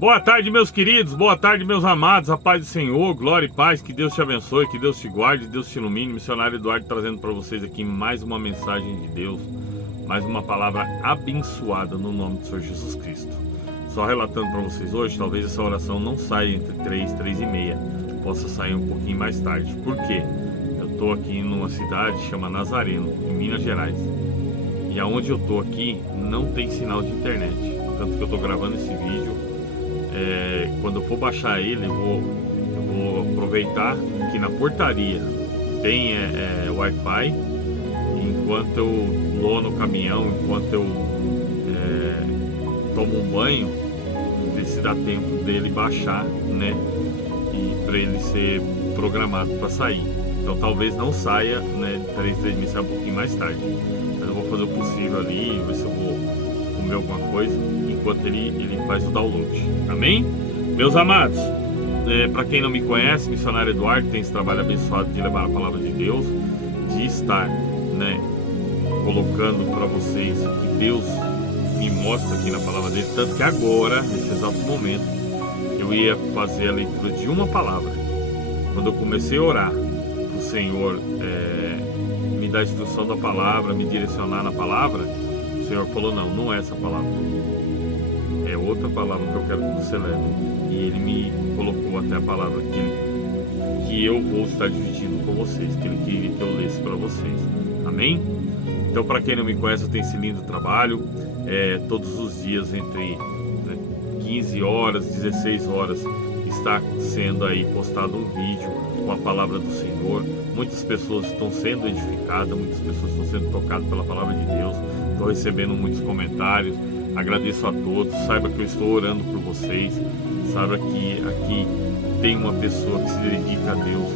Boa tarde, meus queridos, boa tarde, meus amados, a paz do Senhor, glória e paz, que Deus te abençoe, que Deus te guarde, Deus te ilumine. Missionário Eduardo trazendo para vocês aqui mais uma mensagem de Deus, mais uma palavra abençoada no nome do Senhor Jesus Cristo. Só relatando para vocês hoje, talvez essa oração não saia entre 3 e meia, possa sair um pouquinho mais tarde. Por quê? Eu estou aqui numa cidade chama Nazareno, em Minas Gerais, e aonde eu estou aqui não tem sinal de internet, tanto que eu estou gravando esse vídeo. Quando eu for baixar ele, eu vou aproveitar que na portaria tem Wi-Fi. Enquanto eu vou no caminhão, enquanto eu tomo um banho, ver se dá tempo dele baixar, né? E para ele ser programado para sair. Então talvez não saia, né? 3 meses, saia um pouquinho mais tarde. Mas eu vou fazer o possível ali, ver se eu vou comer alguma coisa enquanto ele faz o download. Amém? Meus amados, para quem não me conhece, Missionário Eduardo tem esse trabalho abençoado de levar a palavra de Deus, de estar, né, colocando para vocês o que Deus me mostra aqui na palavra dele. Tanto que agora, nesse exato momento, eu ia fazer a leitura de uma palavra. Quando eu comecei a orar, o Senhor me dá a instrução da palavra, me direcionar na palavra, o Senhor falou: não é essa palavra, é outra palavra que eu quero que você leve. E Ele me colocou até a palavra que eu vou estar dividindo com vocês, que Ele queria que eu lesse para vocês. Amém? Então, para quem não me conhece, eu tenho esse lindo trabalho, todos os dias entre 15 horas, 16 horas, está sendo aí postado um vídeo com a palavra do Senhor. Muitas pessoas estão sendo edificadas, muitas pessoas estão sendo tocadas pela palavra de Deus. Estou recebendo muitos comentários, agradeço a todos. Saiba que eu estou orando por vocês, saiba que aqui tem uma pessoa que se dedica a Deus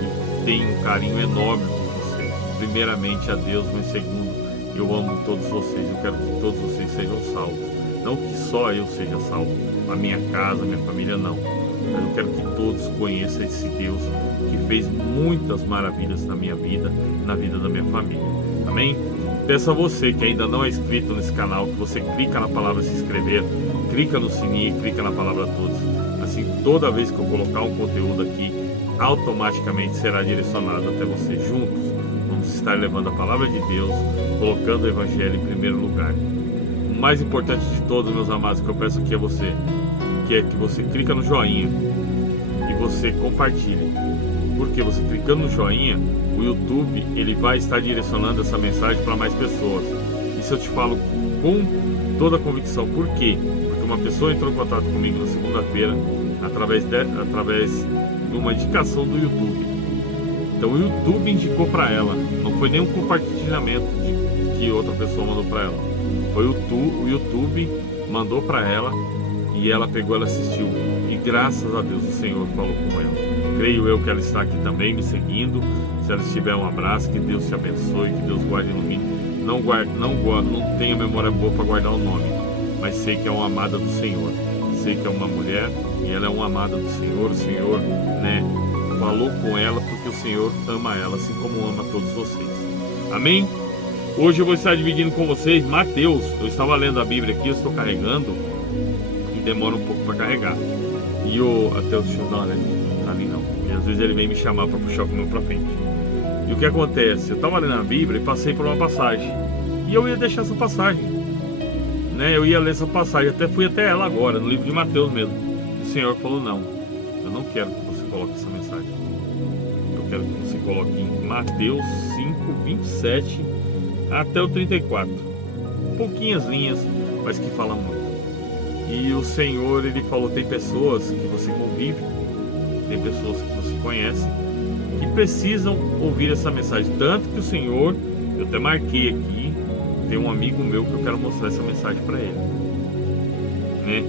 e tem um carinho enorme por vocês. Primeiramente a Deus, mas segundo, eu amo todos vocês, eu quero que todos vocês sejam salvos. Não que só eu seja salvo, a minha casa, a minha família não, mas eu quero que todos conheçam esse Deus que fez muitas maravilhas na minha vida, na vida da minha família. Amém? Peço a você que ainda não é inscrito nesse canal, que você clica na palavra se inscrever, clica no sininho e clica na palavra todos. Assim, toda vez que eu colocar um conteúdo aqui, automaticamente será direcionado até você. Juntos, vamos estar levando a palavra de Deus, colocando o Evangelho em primeiro lugar. O mais importante de todos, meus amados, que eu peço aqui a você, que é que você clica no joinha e você compartilhe. Porque você clicando no joinha, o YouTube ele vai estar direcionando essa mensagem para mais pessoas. Isso eu te falo com toda a convicção. Por quê? Porque uma pessoa entrou em contato comigo na segunda-feira através de uma indicação do YouTube. Então o YouTube indicou para ela, não foi nenhum compartilhamento que outra pessoa mandou para ela. Foi o YouTube mandou para ela e ela pegou, ela assistiu. E graças a Deus o Senhor falou com ela. Creio eu que ela está aqui também me seguindo. Se ela estiver, um abraço, que Deus te abençoe, que Deus guarde e ilumine. Não tenho memória boa para guardar o nome, mas sei que é uma amada do Senhor. Sei que é uma mulher e ela é uma amada do Senhor. O Senhor, né, falou com ela porque o Senhor ama ela, assim como ama todos vocês. Amém? Hoje eu vou estar dividindo com vocês Mateus. Eu estava lendo a Bíblia aqui, eu estou carregando e demora um pouco para carregar. E até o senhor não, né? Não tá ali não. E às vezes ele vem me chamar para puxar o caminho para frente. E o que acontece? Eu estava lendo a Bíblia e passei por uma passagem. E eu ia deixar essa passagem, né? Eu ia ler essa passagem, fui até ela agora, no livro de Mateus mesmo. E o Senhor falou: não, eu não quero que você coloque essa mensagem. Eu quero que você coloque em Mateus 5, 27 até o 34. Pouquinhas linhas, mas que falam muito. E o Senhor, Ele falou: tem pessoas que você convive, tem pessoas que você conhece, que precisam ouvir essa mensagem. Tanto que o Senhor, eu até marquei aqui, tem um amigo meu que eu quero mostrar essa mensagem para ele, né?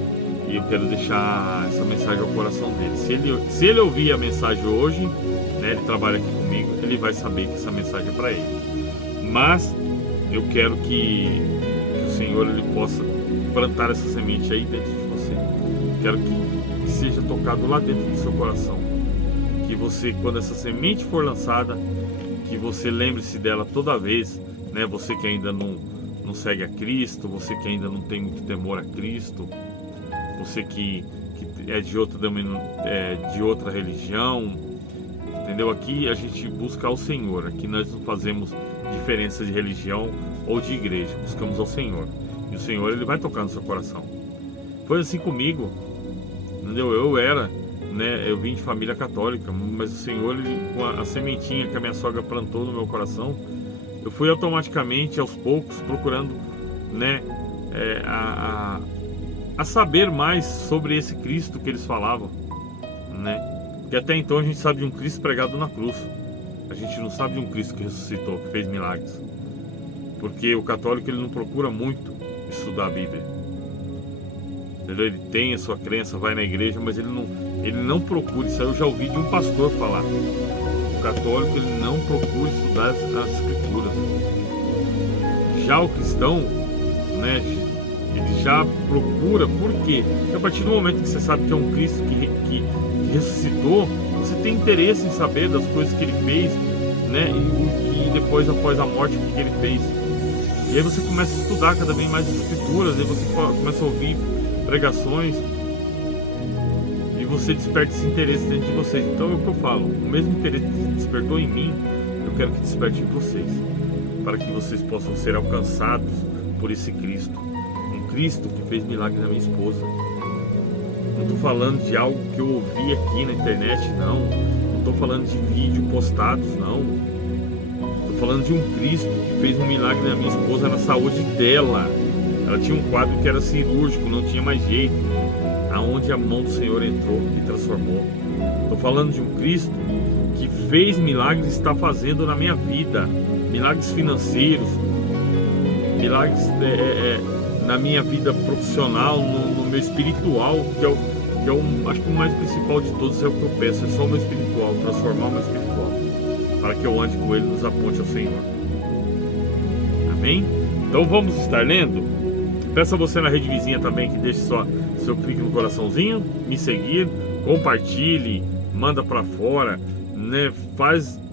E eu quero deixar essa mensagem ao coração dele. Se ele ouvir a mensagem hoje, né, ele trabalha aqui comigo, ele vai saber que essa mensagem é para ele. Mas eu quero que o Senhor ele possa plantar essa semente aí dentro de você. Quero que seja tocado lá dentro do seu coração. Que você, quando essa semente for lançada, que você lembre-se dela toda vez, né? Você que ainda não segue a Cristo, você que ainda não tem muito temor a Cristo, você que é de outra religião, entendeu? Aqui a gente busca ao Senhor. Aqui nós não fazemos diferença de religião ou de igreja, buscamos ao Senhor. E o Senhor, Ele vai tocar no seu coração. Foi assim comigo, entendeu? Eu vim de família católica, mas o Senhor, Ele, com a sementinha que a minha sogra plantou no meu coração, eu fui automaticamente, aos poucos, procurando, a saber mais sobre esse Cristo que eles falavam, Porque até então a gente sabe de um Cristo pregado na cruz. A gente não sabe de um Cristo que ressuscitou, que fez milagres. Porque o católico, ele não procura muito estudar a Bíblia. Entendeu? Ele tem a sua crença, vai na igreja, mas ele não procura. Isso aí eu já ouvi de um pastor falar. O católico, ele não procura estudar as escrituras. Já o cristão, ele já procura. Por quê? Porque a partir do momento que você sabe que é um Cristo que ressuscitou, você tem interesse em saber das coisas que ele fez, e depois, após a morte, o que ele fez. E aí você começa a estudar cada vez mais as escrituras, aí você começa a ouvir pregações e você desperta esse interesse dentro de vocês. Então é o que eu falo, o mesmo interesse que despertou em mim, eu quero que desperte em vocês, para que vocês possam ser alcançados por esse Cristo, um Cristo que fez milagre na minha esposa. Não estou falando de algo que eu ouvi aqui na internet, não estou falando de vídeo postados, não. Estou falando de um Cristo que fez um milagre na minha esposa, na saúde dela. Ela tinha um quadro que era cirúrgico, não tinha mais jeito, aonde a mão do Senhor entrou e transformou. Estou falando de um Cristo que fez milagres e está fazendo na minha vida, milagres financeiros, milagres na minha vida profissional, no meu espiritual, que é o acho que o mais principal de todos é o que eu peço, é só o meu espiritual, transformar o meu espiritual, para que eu ande com ele, nos aponte ao Senhor. Amém? Então vamos estar lendo. Peço a você na rede vizinha também que deixe seu clique no coraçãozinho, me seguir, compartilhe, manda para fora,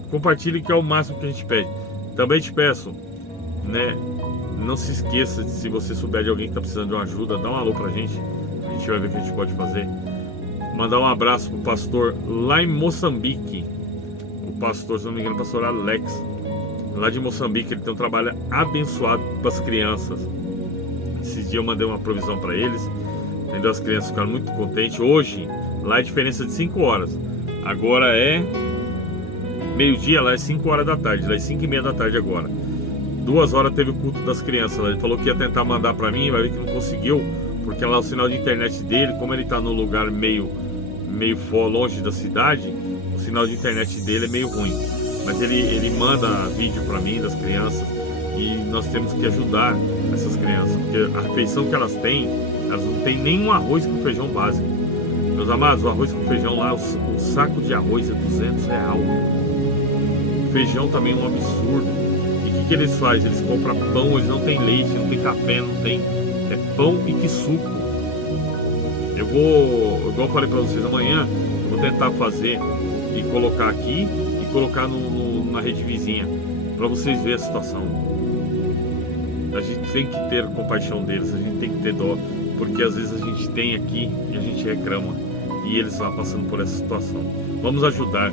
compartilhe, que é o máximo que a gente pede. Também te peço, não se esqueça, se você souber de alguém que está precisando de uma ajuda, dá um alô pra gente. A gente vai ver o que a gente pode fazer. Mandar um abraço pro pastor lá em Moçambique. O pastor, se não me engano, o pastor Alex, lá de Moçambique. Ele tem um trabalho abençoado para as crianças. Esses dias eu mandei uma provisão para eles, entendeu? As crianças ficaram muito contentes. Hoje, lá é diferença de 5 horas. Agora é meio-dia, lá é 5 horas da tarde. Lá é 5:30 da tarde agora. 2 horas teve o culto das crianças. Ele falou que ia tentar mandar para mim, vai ver que não conseguiu, porque lá o sinal de internet dele, como ele está num lugar meio longe da cidade, o sinal de internet dele é meio ruim. Mas ele manda vídeo para mim das crianças, e nós temos que ajudar essas crianças, porque a refeição que elas têm, elas não têm nem arroz com feijão básico. Meus amados, o arroz com feijão lá, o saco de arroz é R$200. O feijão também é um absurdo. O que eles fazem? Eles compram pão, eles não têm leite, não tem café, não tem... É pão e que suco. Eu vou, igual eu falei para vocês, amanhã eu vou tentar fazer e colocar aqui e colocar na rede vizinha, para vocês verem a situação. A gente tem que ter compaixão deles, a gente tem que ter dó, porque às vezes a gente tem aqui e a gente reclama, e eles lá passando por essa situação. Vamos ajudar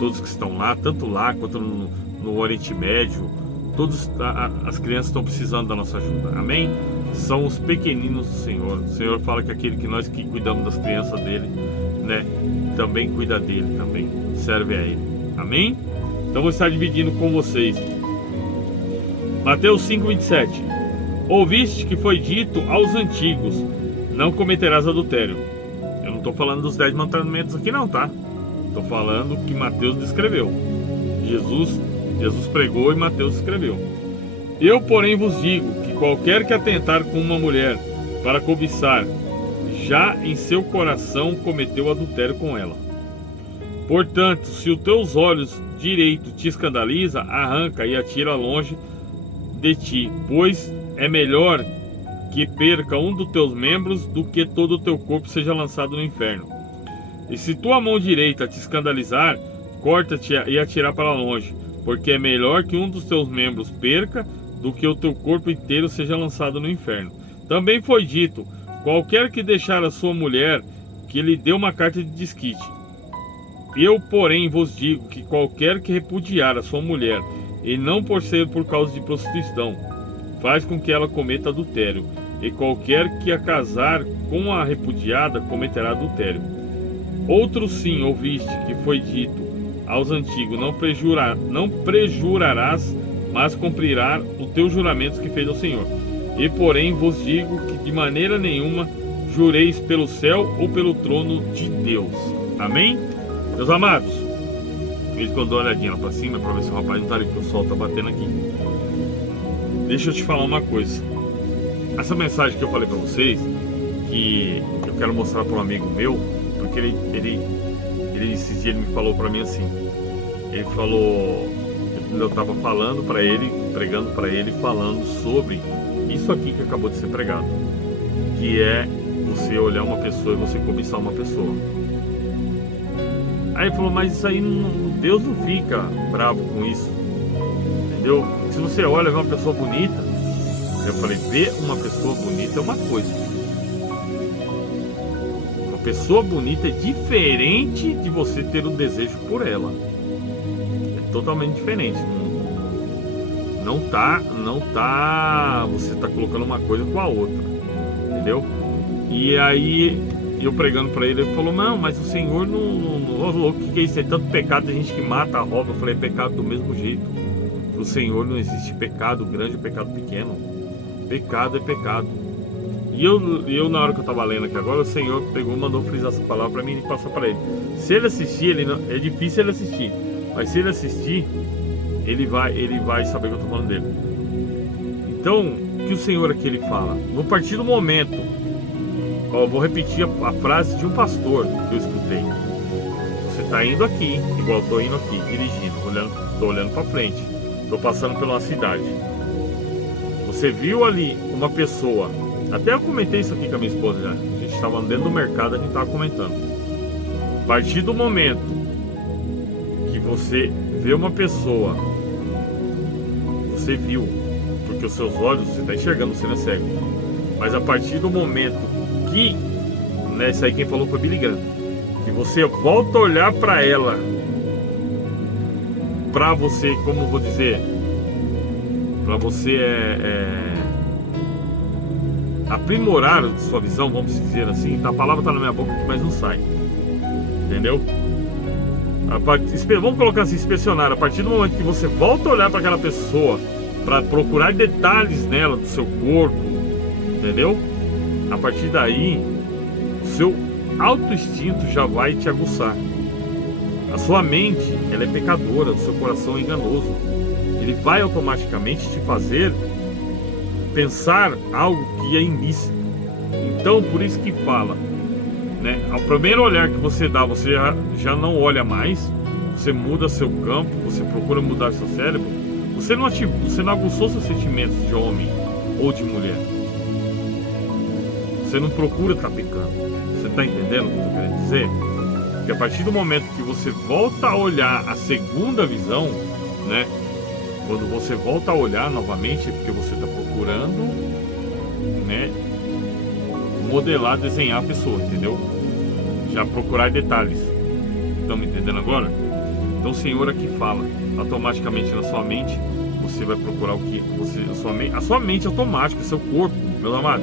todos que estão lá, tanto lá quanto no Oriente Médio. Todas as crianças estão precisando da nossa ajuda, amém? São os pequeninos do Senhor. O Senhor fala que aquele que nós que cuidamos das crianças dele, também cuida dele, também serve a ele, amém? Então vou estar dividindo com vocês Mateus 5:27. Ouviste que foi dito aos antigos: não cometerás adultério. Eu não estou falando dos 10 mandamentos aqui não, tá? Estou falando que Mateus descreveu. Jesus pregou e Mateus escreveu. Eu, porém, vos digo que qualquer que atentar com uma mulher para cobiçar, já em seu coração cometeu adultério com ela. Portanto, se os teus olhos direito te escandaliza, arranca e atira longe de ti, pois é melhor que perca um dos teus membros do que todo o teu corpo seja lançado no inferno. E se tua mão direita te escandalizar, corta-te e atira para longe, porque é melhor que um dos teus membros perca do que o teu corpo inteiro seja lançado no inferno. Também foi dito: qualquer que deixar a sua mulher, que lhe deu uma carta de desquite. Eu, porém, vos digo que qualquer que repudiar a sua mulher, e não por ser por causa de prostituição, faz com que ela cometa adultério, e qualquer que a casar com a repudiada cometerá adultério. Outro sim ouviste que foi dito aos antigos: não prejurarás, mas cumprirá os teus juramentos que fez ao Senhor. E porém vos digo que de maneira nenhuma jureis pelo céu ou pelo trono de Deus. Amém? Meus amados, eles quando dou uma olhadinha lá pra cima pra ver se o rapaz não tá ali, porque o sol tá batendo aqui. Deixa eu te falar uma coisa. Essa mensagem que eu falei pra vocês, que eu quero mostrar para um amigo meu, porque ele esses dias ele me falou pra mim assim. Ele falou, eu tava falando pra ele, pregando pra ele, falando sobre isso aqui que acabou de ser pregado, que é você olhar uma pessoa e você cobiçar uma pessoa. Aí ele falou, mas isso aí Deus não fica bravo com isso, entendeu? Se você olha e vê uma pessoa bonita, eu falei, ver uma pessoa bonita é uma coisa. Uma pessoa bonita é diferente de você ter um desejo por ela. É totalmente diferente. Não tá, você tá colocando uma coisa com a outra, entendeu? E aí eu pregando pra ele, ele falou, não, mas o Senhor o que é isso? É tanto pecado, tem gente que mata, rouba. Eu falei, é pecado do mesmo jeito. Pro Senhor não existe pecado grande e pecado pequeno. Pecado é pecado. E eu na hora que eu tava lendo aqui agora, o Senhor pegou, mandou frisar essa palavra pra mim e passar pra ele. Se ele assistir, é difícil ele assistir, mas se ele assistir, ele vai saber que eu tô falando dele. Então, o que o Senhor aqui ele fala? No partir do momento, vou repetir a frase de um pastor que eu escutei. Você tá indo aqui, igual eu tô indo aqui, dirigindo, tô olhando pra frente, tô passando por uma cidade. Você viu ali uma pessoa, até eu comentei isso aqui com a minha esposa já. A gente estava dentro do mercado, a gente estava comentando. A partir do momento que você vê uma pessoa, você viu, porque os seus olhos, você está enxergando, você não é cego. Mas a partir do momento que, né, isso aí quem falou foi Billy Graham, que você volta a olhar para ela, para você, como eu vou dizer, para você aprimorar a sua visão, vamos dizer assim. A palavra está na minha boca aqui, mas não sai, entendeu? Vamos colocar assim, inspecionar. A partir do momento que você volta a olhar para aquela pessoa, para procurar detalhes nela, do seu corpo, entendeu? A partir daí, o seu autoinstinto já vai te aguçar. A sua mente, ela é pecadora, o seu coração é enganoso. Ele vai automaticamente te fazer pensar algo que é ilícito. Então, por isso que fala, né? Ao primeiro olhar que você dá, você já não olha mais. Você muda seu campo, você procura mudar seu cérebro. Você não aguçou seus sentimentos de homem ou de mulher. Você não procura estar pecando. Você está entendendo o que eu estou querendo dizer? Porque a partir do momento que você volta a olhar a segunda visão, né? Quando você volta a olhar novamente, é porque você está procurando, né, modelar, desenhar a pessoa, entendeu? Já procurar detalhes. Estão me entendendo agora? Então o Senhor aqui fala, automaticamente na sua mente, você vai procurar o que? A sua mente automática, seu corpo, meu amado.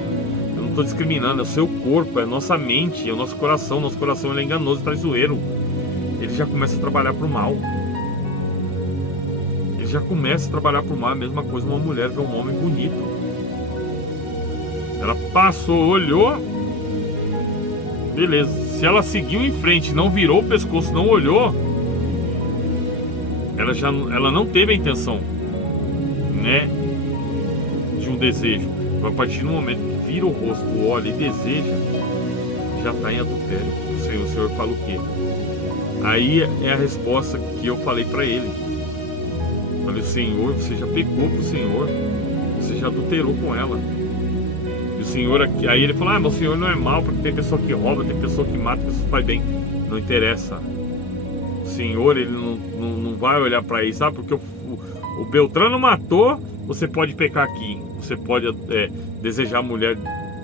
Eu não estou discriminando, é o seu corpo, é a nossa mente, é o nosso coração. Nosso coração ele é enganoso, traiçoeiro. Ele já começa a trabalhar para o mal. Já começa a trabalhar por mal. A mesma coisa uma mulher vê um homem bonito, ela passou, olhou, beleza. Se ela seguiu em frente, não virou o pescoço, não olhou, ela não teve a intenção, né, de um desejo. Mas a partir do momento que vira o rosto, olha e deseja, já está em adultério. O Senhor fala o quê? Aí é a resposta que eu falei para ele. Falei, Senhor, você já pecou pro Senhor, você já adulterou com ela. E o Senhor aqui, aí ele falou, mas o Senhor não é mau, porque tem pessoa que rouba, tem pessoa que mata, tem pessoa que faz bem. Não interessa. O Senhor, ele não vai olhar para isso, sabe? Porque o Beltrano matou, você pode pecar aqui. Você pode desejar a mulher,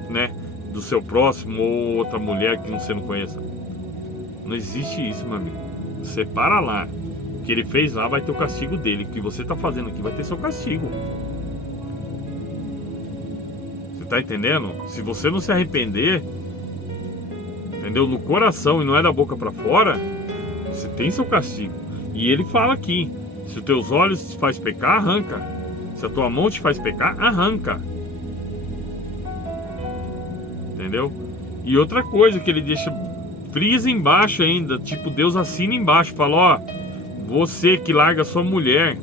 né, do seu próximo ou outra mulher que você não conheça. Não existe isso, meu amigo. Você para lá. O que ele fez lá vai ter o castigo dele. O que você está fazendo aqui vai ter seu castigo. Você tá entendendo? Se você não se arrepender, entendeu? No coração e não é da boca para fora, você tem seu castigo. E ele fala aqui: se os teus olhos te faz pecar, arranca. Se a tua mão te faz pecar, arranca. Entendeu? E outra coisa que ele deixa frisa embaixo ainda, tipo, Deus assina embaixo, fala: ó, você que larga sua mulher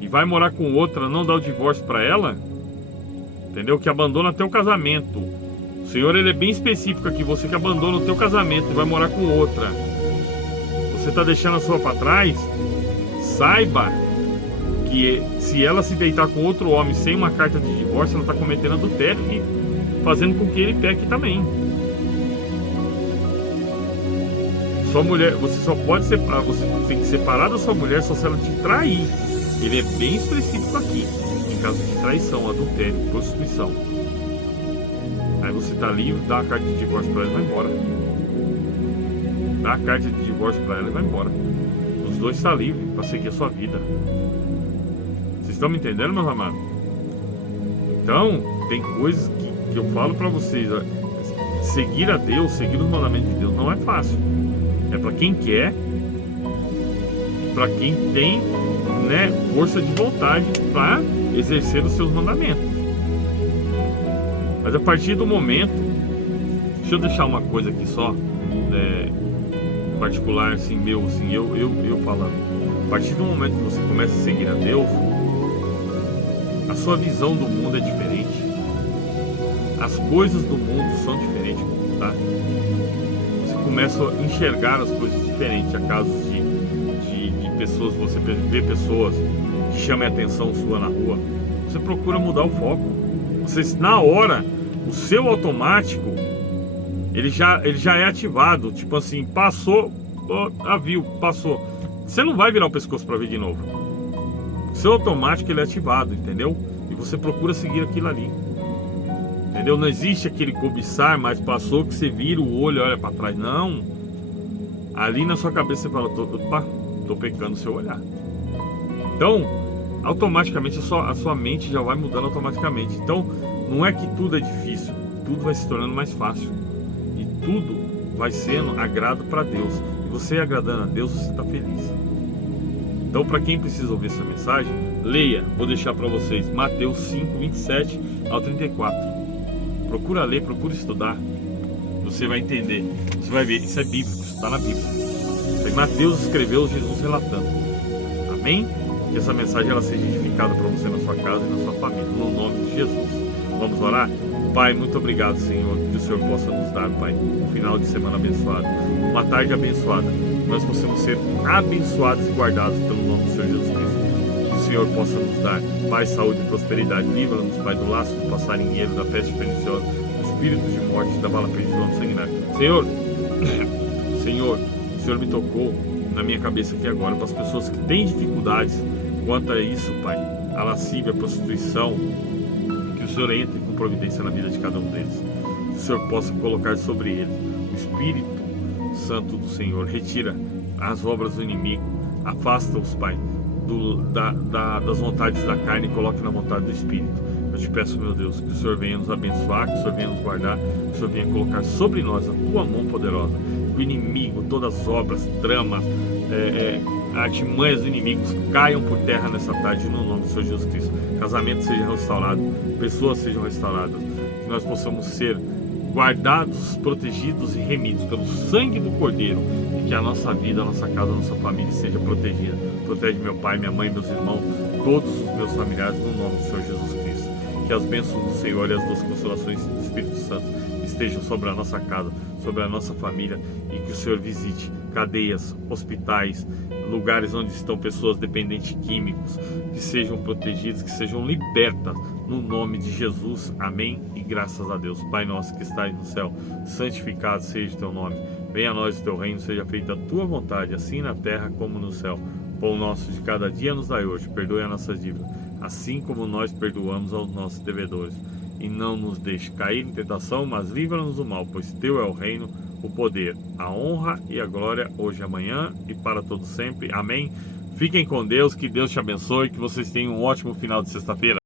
e vai morar com outra, não dá o divórcio para ela, entendeu? Que abandona teu casamento. O Senhor, ele é bem específico aqui: você que abandona o teu casamento e vai morar com outra, você tá deixando a sua para trás. Saiba que se ela se deitar com outro homem sem uma carta de divórcio, ela tá cometendo adultério e fazendo com que ele peque também. Sua mulher, você só pode separar, você tem que separar da sua mulher só se ela te trair. Ele é bem específico aqui: em caso de traição, adultério, prostituição. Aí você tá livre, dá a carta de divórcio para ela e vai embora. Dá a carta de divórcio para ela e vai embora. Os dois estão livres para seguir a sua vida. Vocês estão me entendendo, meus amados? Então, tem coisas que eu falo para vocês: ó, seguir a Deus, seguir os mandamentos de Deus não é fácil. É para quem quer, para quem tem, né, força de vontade para exercer os seus mandamentos. Mas a partir do momento, deixa eu deixar uma coisa aqui só, particular, assim, meu, assim, eu falando. A partir do momento que você começa a seguir a Deus, a sua visão do mundo é diferente. As coisas do mundo são diferentes, tá? Você começa a enxergar as coisas diferentes. A casos de pessoas, você vê pessoas que chamem a atenção sua na rua, você procura mudar o foco. Você, na hora, o seu automático, ele já é ativado. Tipo assim, passou, viu, passou. Você não vai virar o pescoço para ver de novo. O seu automático, ele é ativado, entendeu? E você procura seguir aquilo ali. Entendeu? Não existe aquele cobiçar, mas passou que você vira o olho e olha para trás. Não. Ali na sua cabeça você fala: tô pecando se eu olhar. Então, automaticamente a sua mente já vai mudando automaticamente. Então, não é que tudo é difícil. Tudo vai se tornando mais fácil. E tudo vai sendo agrado para Deus. E você agradando a Deus, você está feliz. Então, para quem precisa ouvir essa mensagem, leia. Vou deixar para vocês Mateus 5, 27 ao 34. Procura ler, procura estudar. Você vai entender. Você vai ver, isso é bíblico, isso está na Bíblia. Isso Mateus escreveu, Jesus relatando. Amém? Que essa mensagem ela seja edificada para você na sua casa e na sua família, no nome de Jesus. Vamos orar? Pai, muito obrigado, Senhor, que o Senhor possa nos dar, Pai, um final de semana abençoado, uma tarde abençoada. Nós possamos ser abençoados e guardados pelo nome do Senhor Jesus Cristo. Que o Senhor possa nos dar paz, saúde e prosperidade. Livra-nos, Pai, do laço do passarinheiro, da peste perniciosa, do espírito de morte, da bala perdida sanguinária. Senhor, o Senhor me tocou na minha cabeça aqui agora para as pessoas que têm dificuldades quanto a isso, Pai, a lascívia, a prostituição, que o Senhor entre com providência na vida de cada um deles. Que o Senhor possa colocar sobre eles o Espírito Santo do Senhor. Retira as obras do inimigo, afasta-os, Pai, das vontades da carne e coloque na vontade do Espírito. Eu te peço, meu Deus, que o Senhor venha nos abençoar, que o Senhor venha nos guardar, que o Senhor venha colocar sobre nós a tua mão poderosa. Que o inimigo, todas as obras, tramas, artimanhas dos inimigos caiam por terra nessa tarde, no nome do Senhor Jesus Cristo. Casamento seja restaurado, pessoas sejam restauradas, que nós possamos ser guardados, protegidos e remidos pelo sangue do Cordeiro, e que a nossa vida, a nossa casa, a nossa família seja protegida. Protege meu pai, minha mãe, meus irmãos, todos os meus familiares, no nome do Senhor Jesus Cristo. Que as bênçãos do Senhor e as duas consolações do Espírito Santo estejam sobre a nossa casa, sobre a nossa família, e que o Senhor visite cadeias, hospitais, lugares onde estão pessoas dependentes de químicos, que sejam protegidas, que sejam libertas, no nome de Jesus. Amém e graças a Deus. Pai nosso que estás no céu, santificado seja o teu nome. Venha a nós o teu reino, seja feita a tua vontade, assim na terra como no céu. Pão nosso de cada dia nos dai hoje, perdoe as nossas dívidas, assim como nós perdoamos aos nossos devedores. e não nos deixe cair em tentação, mas livra-nos do mal, pois teu é o reino, o poder, a honra e a glória, hoje e amanhã e para todo sempre. Amém. Fiquem com Deus, que Deus te abençoe, que vocês tenham um ótimo final de sexta-feira.